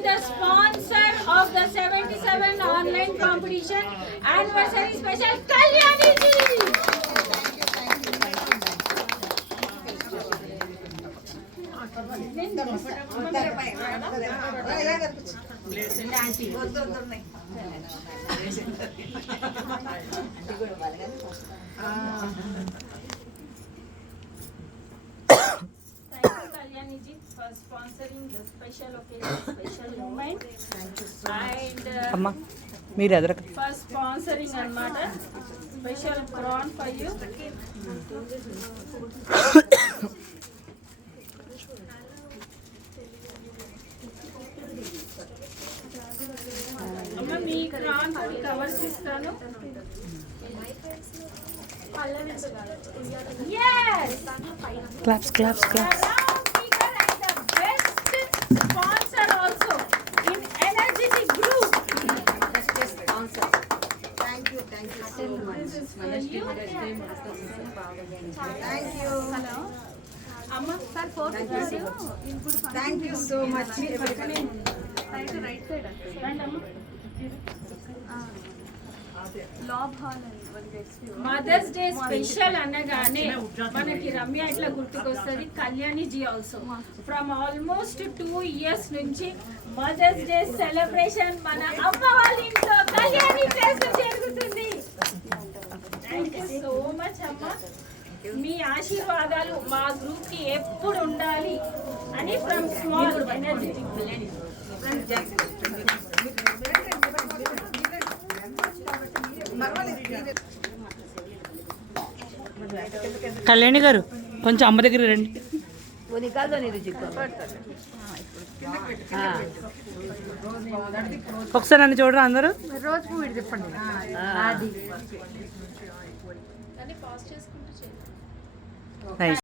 and the sponsor of the 77 online competition anniversary special, Kalyani ji. Kalyani ji for sponsoring the special occasion, special moment, and అమ్మా మీరు ఎదరక for sponsoring anamata special prawn for you. అమ్మ మీ PRAN covers ఇస్తాను. Yes. Claps claps claps. Sponsor also in energetic group. Thank you so much. This is for you. Thank you. Hello. Amma sir photo Thank you so much. right side రండి అమ్మ. Mothers day special అనగానే మనకి రమ్య ఇట్లా గుర్తుకొస్తుంది. Kalyani ji also from almost 2 years నుంచి mother's day celebration మన అమ్మ వాళ్ళ ఇంట్లో కళ్యాణి ప్లేస్ జరుగుతుంది. థ్యాంక్ యూ సో మచ్ అమ్మ. మీ ఆశీర్వాదాలు మా గ్రూప్ కి ఎప్పుడు ఉండాలి అని ఫ్రమ్ స్మాల్ ఎనర్జెటిక్ కళ్యాణి గారు కొంచెం అమ్మ దగ్గర రండి. ఒకసారి నన్ను చూడరా అందరూ. రోజు వీడు చెప్పండి. నైస్.